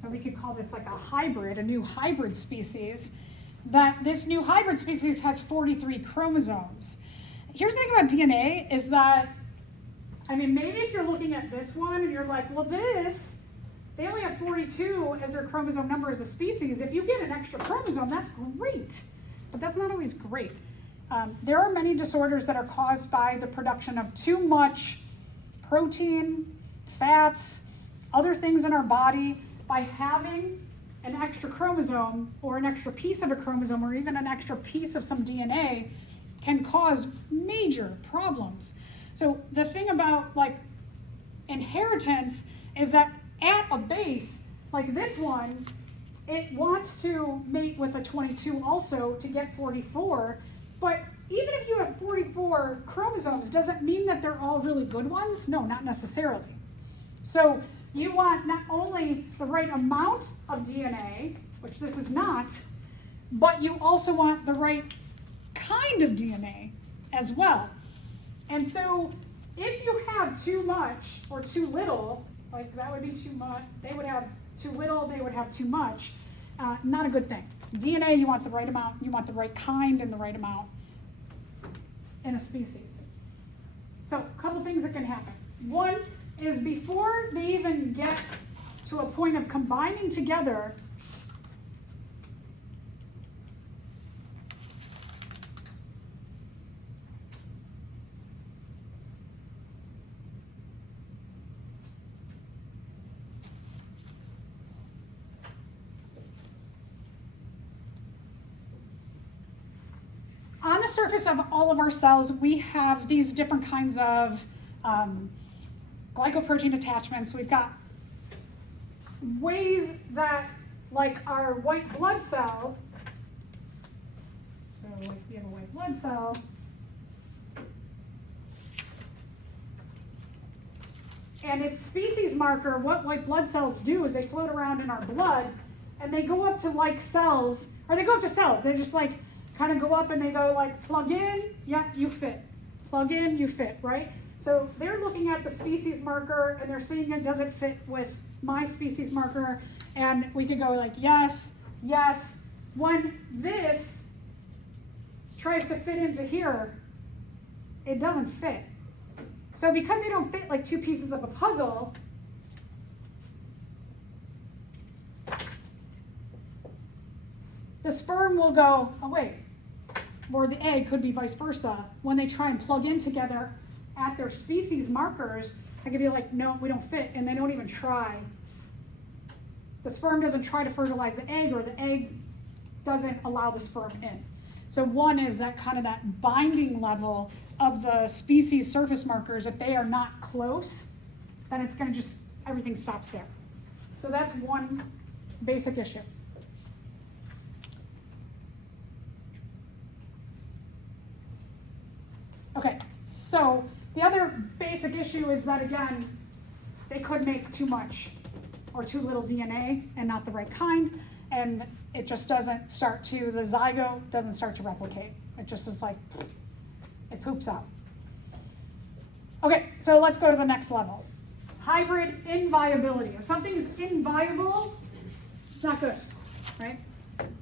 so we could call this like a hybrid, a new hybrid species, that this new hybrid species has 43 chromosomes. Here's the thing about DNA is that, I mean, maybe if you're looking at this one and you're like, well, they only have 42 as their chromosome number as a species. If you get an extra chromosome, that's great, but that's not always great. There are many disorders that are caused by the production of too much protein, fats, other things in our body. By having an extra chromosome or an extra piece of a chromosome or even an extra piece of some DNA can cause major problems. So the thing about like inheritance is that at a base, like this one, it wants to mate with a 22 also to get 44, but even if you have 44 chromosomes, doesn't mean that they're all really good ones? No, not necessarily. So you want not only the right amount of DNA, which this is not, but you also want the right kind of DNA as well. And so if you have too much or too little, like that would be too much, they would have too little, they would have too much, not a good thing. DNA, you want the right amount, you want the right kind and the right amount in a species. So a couple things that can happen. One is before they even get to a point of combining together, on the surface of all of our cells, we have these different kinds of glycoprotein attachments. We've got ways that, like our white blood cell, so like you have a white blood cell, and its species marker, what white blood cells do is they float around in our blood, and they go up to like cells, or they go up to cells, they just like kind of go up and they go like plug in, yep, you fit. Plug in, you fit, right? So they're looking at the species marker and they're seeing it, does it fit with my species marker? And we could go like, yes, yes. When this tries to fit into here, it doesn't fit. So because they don't fit like two pieces of a puzzle, the sperm will go, oh wait, or the egg could be vice versa. When they try and plug in together at their species markers, I could be like, no, we don't fit, and they don't even try. The sperm doesn't try to fertilize the egg, or the egg doesn't allow the sperm in. So one is that kind of that binding level of the species surface markers. If they are not close, then it's going to just, everything stops there. So that's one basic issue. Okay, so the other basic issue is that, again, they could make too much or too little DNA and not the right kind, and it just doesn't start to, the zygote doesn't start to replicate. It just is like, it poops out. Okay, so let's go to the next level. Hybrid inviability. If something is inviable, it's not good, right?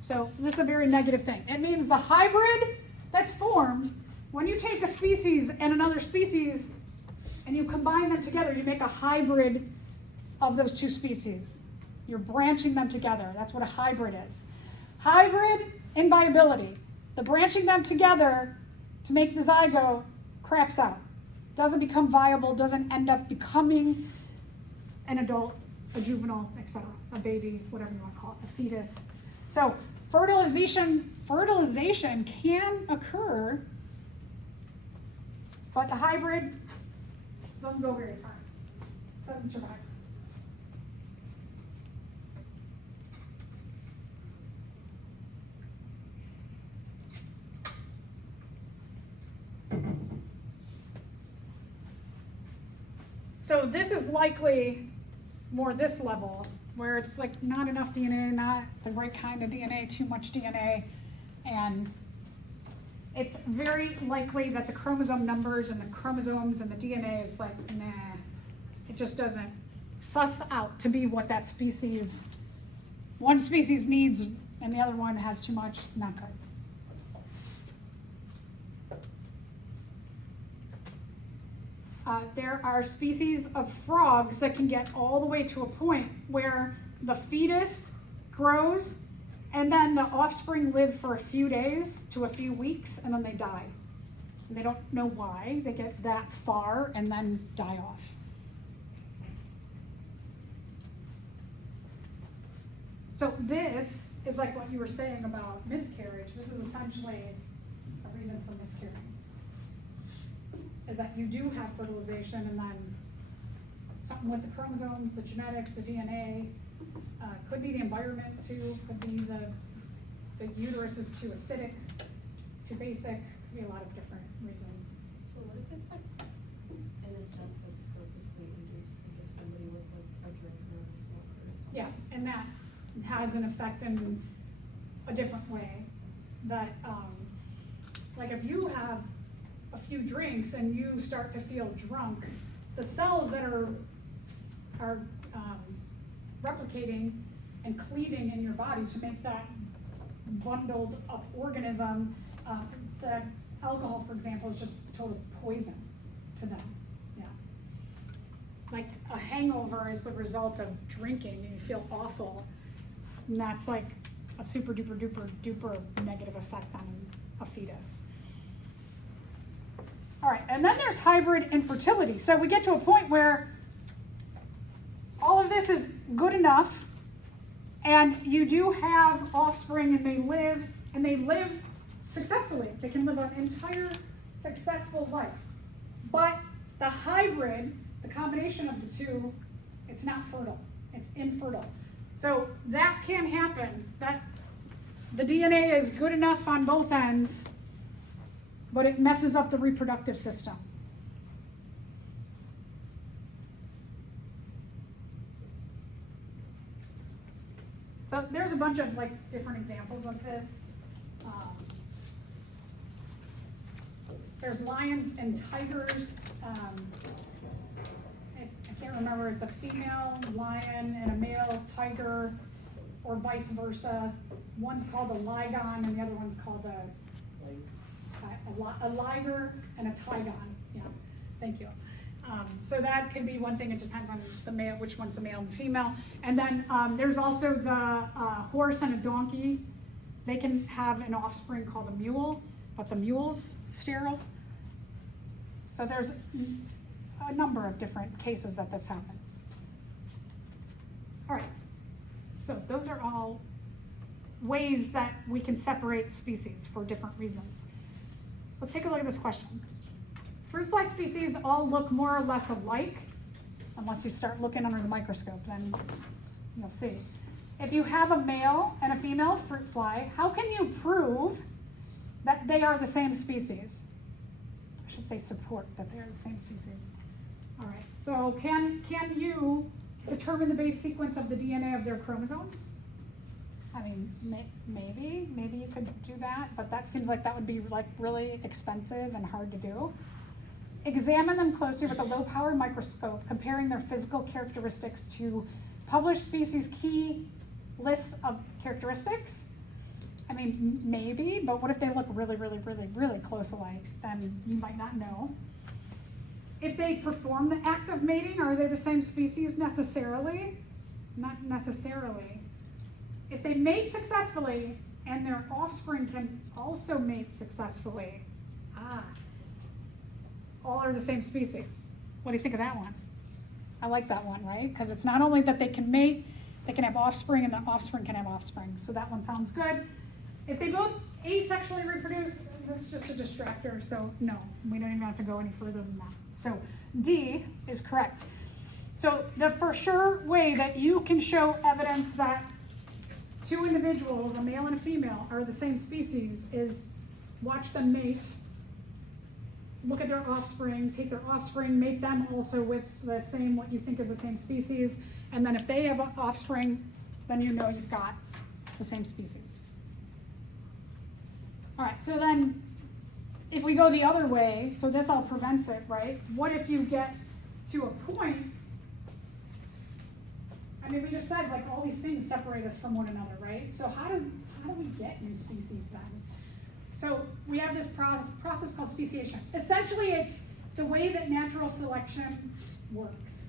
So this is a very negative thing. It means the hybrid that's formed, when you take a species and another species and you combine them together, you make a hybrid of those two species. You're branching them together. That's what a hybrid is. Hybrid inviability. The branching them together to make the zygote craps out. Doesn't become viable, doesn't end up becoming an adult, a juvenile, etc., a baby, whatever you want to call it, a fetus. So fertilization can occur, but the hybrid doesn't go very far, doesn't survive. So this is likely more this level, where it's like not enough DNA, not the right kind of DNA, too much DNA, and it's very likely that the chromosome numbers and the chromosomes and the DNA is like, nah, it just doesn't suss out to be what that species, one species needs and the other one has too much, not good. There are species of frogs that can get all the way to a point where the fetus grows and then the offspring live for a few days to a few weeks and then they die. And they don't know why they get that far and then die off. So this is like what you were saying about miscarriage. This is essentially a reason for miscarrying. Is that you do have fertilization and then something with the chromosomes, the genetics, the DNA, could be the environment too, could be the uterus is too acidic, too basic, could be a lot of different reasons. So what if it's like, in a sense, like purposely induced because somebody was like a drinker or a smoker or something? Yeah, and that has an effect in a different way. That, like if you have a few drinks and you start to feel drunk, the cells that are replicating and cleaving in your body to make that bundled up organism, the alcohol, for example, is just total poison to them. Yeah. Like a hangover is the result of drinking and you feel awful, and that's like a super duper duper duper negative effect on a fetus. All right, and then there's hybrid infertility. So we get to a point where all of this is good enough, and you do have offspring, and they live successfully. They can live an entire successful life. But the hybrid, the combination of the two, it's not fertile. It's infertile. So that can happen. That the DNA is good enough on both ends, but it messes up the reproductive system. So there's a bunch of like different examples of this. There's lions and tigers. I can't remember, it's a female lion and a male tiger, or vice versa. One's called a ligon and the other one's called a liger and a tigon. Yeah, thank you. So that could be one thing. It depends on the male, which one's the male and female. And then there's also the horse and a donkey. they can have an offspring called a mule, but the mule's sterile. So there's a number of different cases that this happens. All right, so those are all ways that we can separate species for different reasons. Let's take a look at this question. Fruit fly species all look more or less alike, unless you start looking under the microscope, then you'll see. If you have a male and a female fruit fly, how can you prove that they are the same species? I should say support that they are the same species. All right, so can you determine the base sequence of the DNA of their chromosomes? I mean, maybe you could do that, but that seems like that would be like really expensive and hard to do. Examine them closely with a low-power microscope, comparing their physical characteristics to published species key lists of characteristics. I mean, maybe, but what if they look really, really, really, really close alike? Then you might not know. If they perform the act of mating, are they the same species necessarily? Not necessarily. If they mate successfully and their offspring can also mate successfully, all are the same species. What do you think of that one? I like that one, right? Because it's not only that they can mate, they can have offspring, and the offspring can have offspring. So that one sounds good. If they both asexually reproduce, this is just a distractor, so no, we don't even have to go any further than that. So D is correct. So the for sure way that you can show evidence that two individuals, a male and a female, are the same species is watch them mate, look at their offspring, take their offspring, mate them also with the same, what you think is the same species, and then if they have an offspring, then you know you've got the same species. All right, so then if we go the other way, so this all prevents it, right? What if you get to a point, I mean, we just said like all these things separate us from one another, right? So how do we get new species then? So we have this process called speciation. Essentially, it's the way that natural selection works.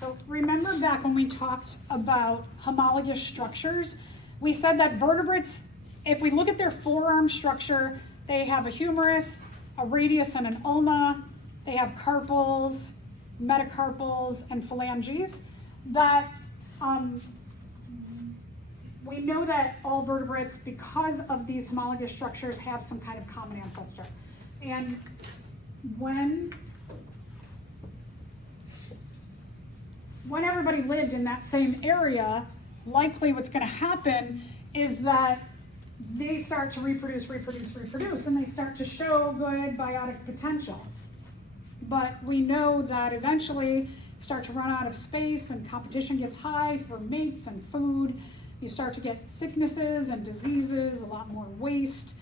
So remember back when we talked about homologous structures, we said that vertebrates, if we look at their forearm structure, they have a humerus, a radius, and an ulna. They have carpals, metacarpals, and phalanges. That we know that all vertebrates, because of these homologous structures, have some kind of common ancestor. And when everybody lived in that same area, likely what's going to happen is that they start to reproduce, and they start to show good biotic potential. But we know that eventually start to run out of space and competition gets high for mates and food. You start to get sicknesses and diseases, a lot more waste.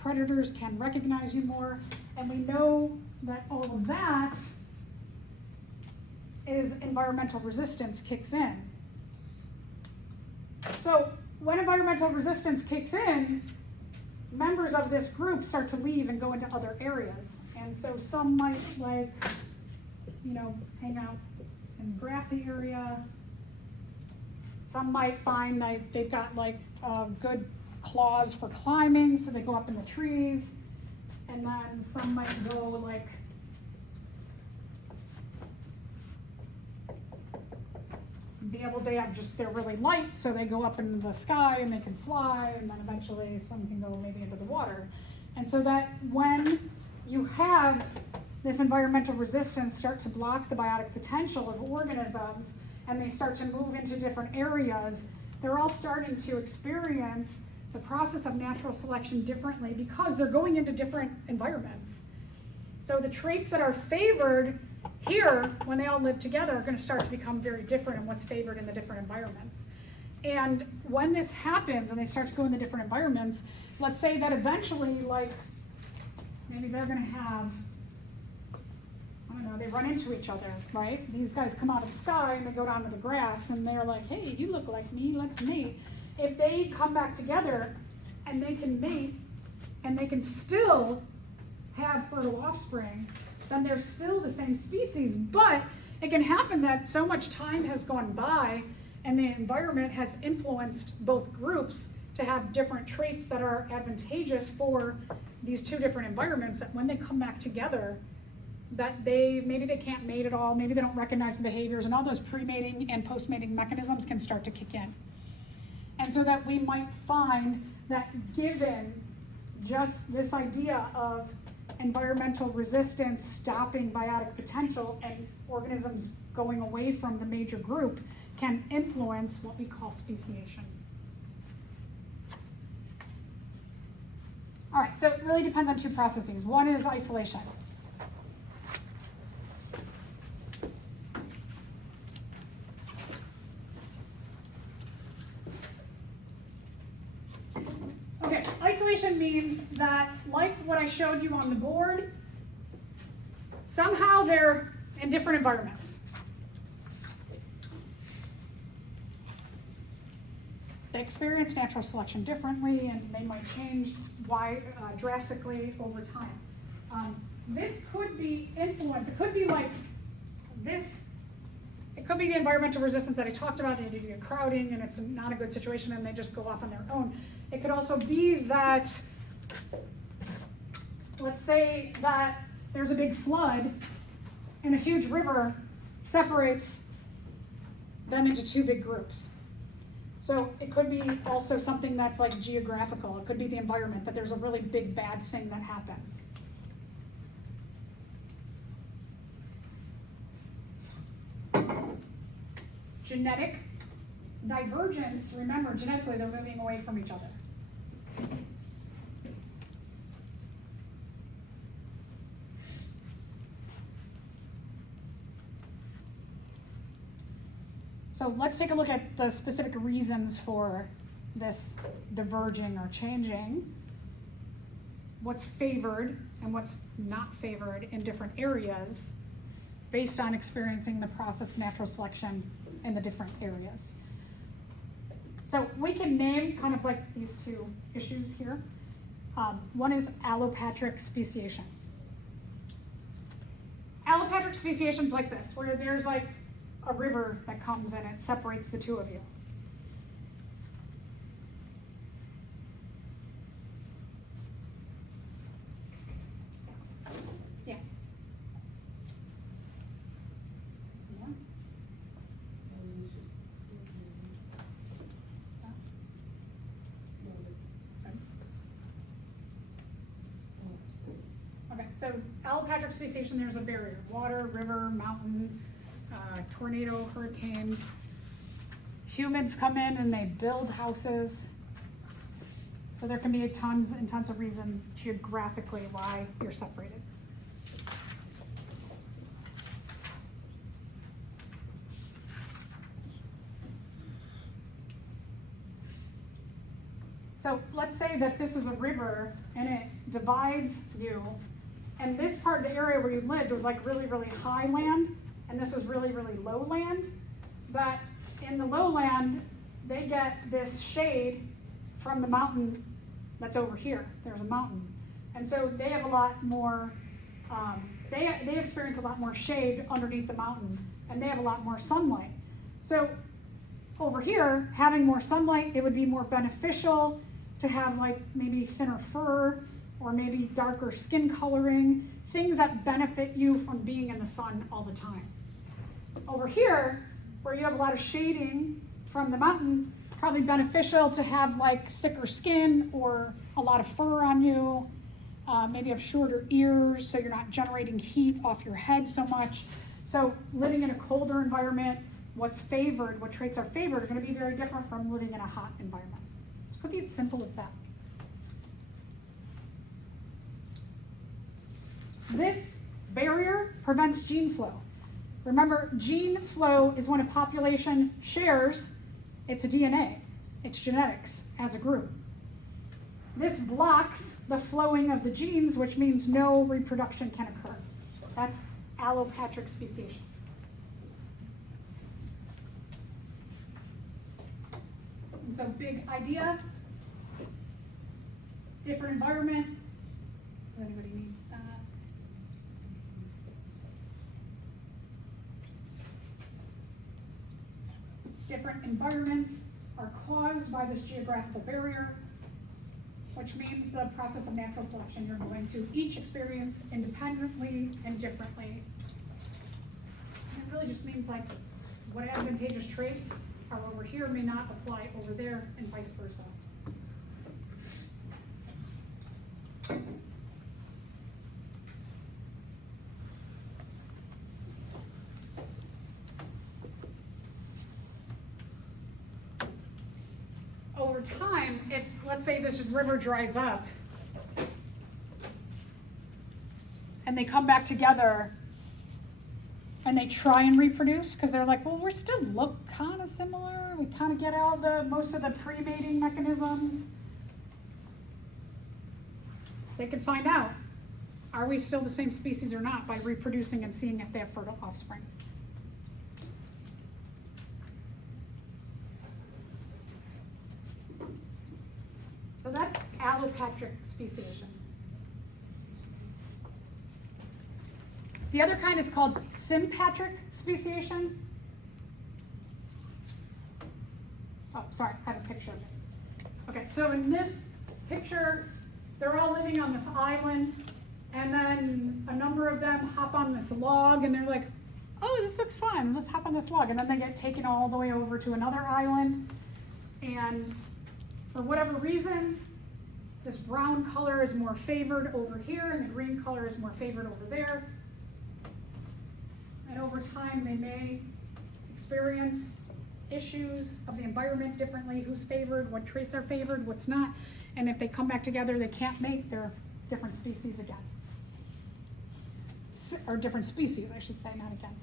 Predators can recognize you more. And we know that all of that is environmental resistance kicks in. So when environmental resistance kicks in, members of this group start to leave and go into other areas. And so some might hang out in a grassy area. Some might find they've got good claws for climbing, so they go up in the trees. And then some might go they're really light, so they go up into the sky and they can fly, and then eventually some can go maybe into the water. And so that when you have this environmental resistance start to block the biotic potential of organisms, and they start to move into different areas, they're all starting to experience the process of natural selection differently because they're going into different environments. So the traits that are favored here, when they all live together, are going to start to become very different in what's favored in the different environments. And when this happens and they start to go into different environments, let's say that eventually, like, maybe they're gonna have, I don't know, they run into each other, right? These guys come out of the sky and they go down to the grass and they're like, hey, you look like me, let's mate. If they come back together and they can mate and they can still have fertile offspring, then they're still the same species, but it can happen that so much time has gone by and the environment has influenced both groups to have different traits that are advantageous for these two different environments, that when they come back together, that maybe they can't mate at all, maybe they don't recognize the behaviors, and all those pre-mating and post-mating mechanisms can start to kick in. And so that we might find that given just this idea of environmental resistance stopping biotic potential and organisms going away from the major group can influence what we call speciation. All right, so it really depends on two processes. One is isolation. Okay, isolation means that, like what I showed you on the board, somehow they're in different environments. They experience natural selection differently, and they might change drastically over time. This could be influenced. It could be like this. It could be the environmental resistance that I talked about. They do get crowding, and it's not a good situation, and they just go off on their own. It could also be that, let's say that there's a big flood, and a huge river separates them into two big groups. So it could be also something that's like geographical. It could be the environment, that there's a really big bad thing that happens. Genetic divergence, remember, genetically they're moving away from each other. So let's take a look at the specific reasons for this diverging or changing. What's favored and what's not favored in different areas based on experiencing the process of natural selection in the different areas. So we can name kind of like these two issues here. One is allopatric speciation. Allopatric speciation is like this, where there's like a river that comes and it separates the two of you. Yeah. Okay, so allopatric speciation, there's a barrier: water, river, mountain, tornado, hurricane. Humans come in and they build houses. So there can be tons and tons of reasons geographically why you're separated. So let's say that this is a river and it divides you, and this part of the area where you lived was like really, really high land, and this was really, really low land. But in the lowland, they get this shade from the mountain that's over here. There's a mountain. And so they have a lot more, they experience a lot more shade underneath the mountain, and they have a lot more sunlight. So over here, having more sunlight, it would be more beneficial to have like maybe thinner fur or maybe darker skin coloring, things that benefit you from being in the sun all the time. Over here, where you have a lot of shading from the mountain, probably beneficial to have like thicker skin or a lot of fur on you, maybe have shorter ears so you're not generating heat off your head so much. So living in a colder environment, what's favored, what traits are favored are going to be very different from living in a hot environment. It could be as simple as that. This barrier prevents gene flow. Remember, gene flow is when a population shares It's DNA, it's genetics as a group. This blocks the flowing of the genes, which means no reproduction can occur. That's allopatric speciation. And so big idea, different environment. Does anybody need that? Different environments are caused by this geographical barrier, which means the process of natural selection you're going to each experience independently and differently. And it really just means like what advantageous traits are over here may not apply over there and vice versa. Over time, if, let's say this river dries up and they come back together and they try and reproduce, because they're like, well, we still look kind of similar. We kind of get out most of the pre-mating mechanisms. They could find out, are we still the same species or not, by reproducing and seeing if they have fertile offspring. So that's allopatric speciation. The other kind is called sympatric speciation. Oh, sorry, I have a picture of it. Okay, so in this picture, they're all living on this island, and then a number of them hop on this log, and they're like, oh, this looks fun, let's hop on this log. And then they get taken all the way over to another island, and for whatever reason, this brown color is more favored over here, and the green color is more favored over there. And over time, they may experience issues of the environment differently, who's favored, what traits are favored, what's not. And if they come back together, they can't mate, they're different species again. Or different species, I should say, not again.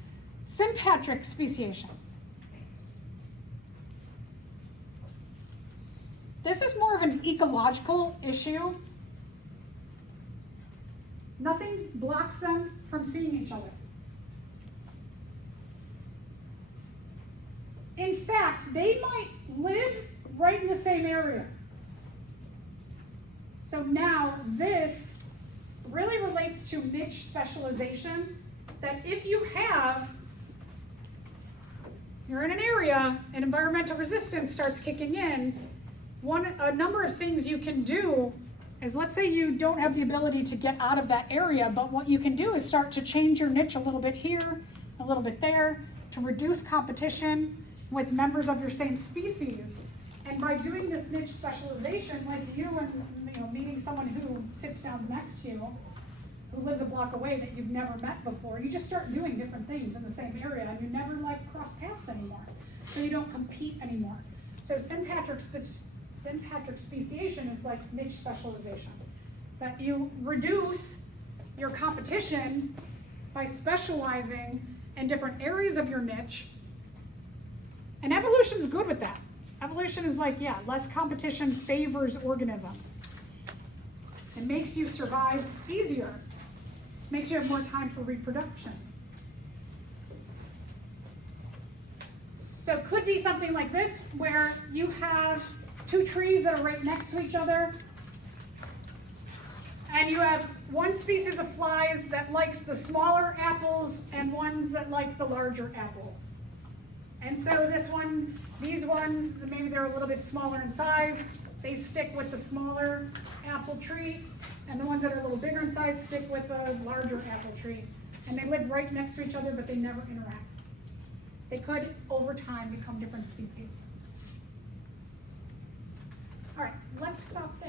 Sympatric speciation. This is more of an ecological issue. Nothing blocks them from seeing each other. In fact, they might live right in the same area. So now this really relates to niche specialization, that if you're in an area and environmental resistance starts kicking in, a number of things you can do is, let's say you don't have the ability to get out of that area, but what you can do is start to change your niche a little bit here, a little bit there, to reduce competition with members of your same species. And by doing this niche specialization, like you and meeting someone who sits down next to you, who lives a block away that you've never met before, you just start doing different things in the same area, and you never cross paths anymore. So you don't compete anymore. So sympatric speciation is like niche specialization, that you reduce your competition by specializing in different areas of your niche. And evolution's good with that. Evolution is like, yeah, less competition favors organisms. It makes you survive easier. Makes you have more time for reproduction. So it could be something like this, where you have two trees that are right next to each other, and you have one species of flies that likes the smaller apples and ones that like the larger apples. And so these ones, maybe they're a little bit smaller in size, they stick with the smaller apple tree, and the ones that are a little bigger in size stick with the larger apple tree. And they live right next to each other, but they never interact. They could, over time, become different species. All right, let's stop there.